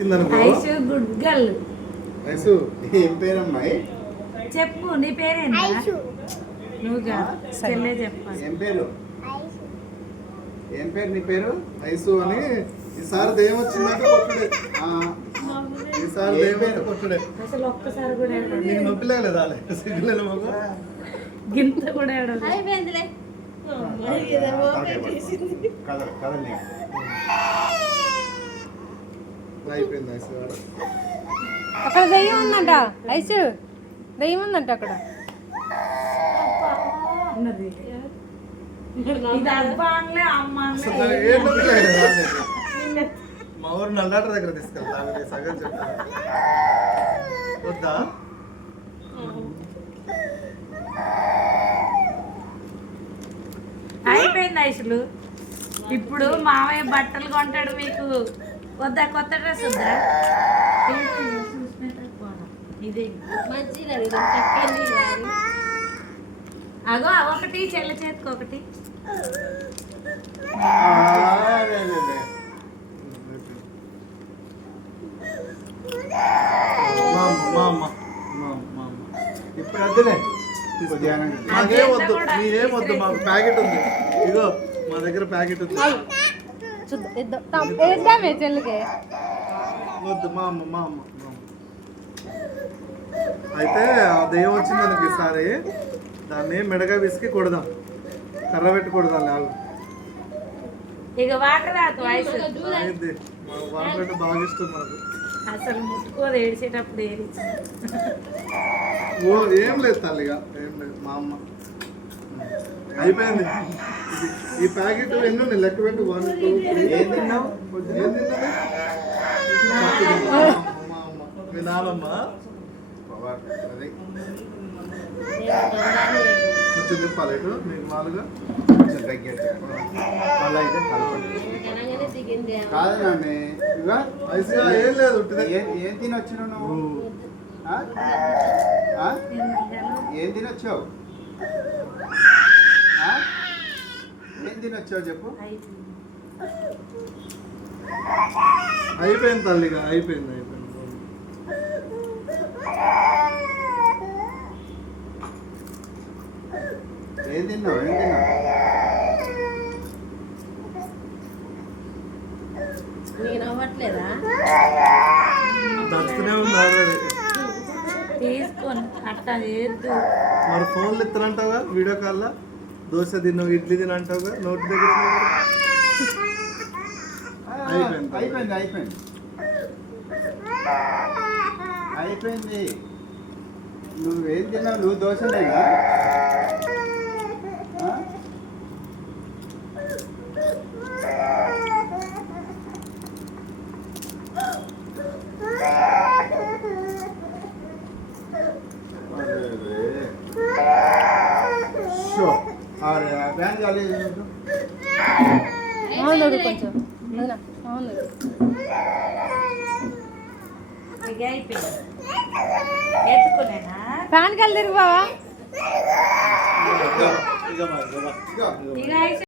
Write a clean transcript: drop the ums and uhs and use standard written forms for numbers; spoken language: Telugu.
Good girl. ఏం పేరమ్మాయి? చెప్పు, నీ పేరేంటి? నువ్వు చెల్లె చెప్పాలి. ఏం పేరు? ఏం పేరు నీ పేరు? ఐసు అని. ఈసారి దెయ్యం వచ్చిందంటే కొట్టుడే. ఈసారి దెయ్యం అయితే కొట్టుడే. అసలు ఒక్కసారి కూడా నీకు నొప్పిలే లేదా? సిగ్గులేని మొగ గింత కూడా అయిపోయింది ఐసు. అక్కడ దెయ్యం ఉందంట. ఐసు దెయ్యం ఉందంట అక్కడ. మా ఊరు నల్లాట దగ్గర తీసుకెళ్తా. సగం చెప్తా వద్దా? అయిపోయింది ఐసులు. ఇప్పుడు మావయ్య బట్టలు కొంటాడు మీకు. వద్దా? కొత్త డ్రెస్ వద్దా? ఇదే అగో ఒకటి చెల్ల చేతికి ఒకటి. ఇప్పుడు వద్దులే. మాకేం వద్దు, మీరేం వద్దు. మాకు ప్యాకెట్ ఉంది. ఇగో మా దగ్గర ప్యాకెట్ ఉంది. వేద్దామే చెల్లికి. వద్దు మా అమ్మ మా అమ్మ. అయితే ఆ దెయ్యం వచ్చింది మనకి. ఈసారి దాన్ని మెడగా విసికి కొడదాం. కర్ర పెట్టి కొడదాం. లాగు ఇక వాటర్ రాకు. వాటర్ అంటే బాగా ఇష్టం మనకు. అసలు ముట్టుకోదు, ఏడిచేటప్పుడు ఏడిచి. ఓ ఏం లేదు తల్లిగా, ఏం లేదు మా అమ్మ. అయిపోయింది. ఈ ప్యాకెట్ ఎన్ని ఉన్నాయి లెక్క పెట్టు. 1 2 3. ఏం తిన్నావు? ఏం తిన్నావు? మీ నాన్నమ్మ కొంచెం తిప్పాలి ఇటు మీకు మాలుగా. కాదు నాన్నే, ఐసుగా ఏం లేదు. ఏం తినొచ్చినావు నువ్వు? ఏం తినొచ్చావు? ఏం తినొచ్చావు చెప్పు. అయిపోయింది తల్లిగా, అయిపోయింది. ఏం తిన్నావు? ఏం తిన్నావు? నేను అవ్వట్లేదా? దస్తూనే ఉంది ఆల్రెడీ. తీసుకొని అట్టా చేయొద్దు. మరి ఫోన్లు ఇస్తానంటావా? వీడియో కాల్లో దోశ తిన్నావు, ఇడ్లీ తినంటావుగా. నోటి దగ్గర అయిపోయింది. అయిపోయింది అయిపోయింది అయిపోయింది. నువ్వేం తిన్నావు? నువ్వు దోశలేనా? కొంచెం ఫ్యాన్ కలిసి తిరుగు బావా.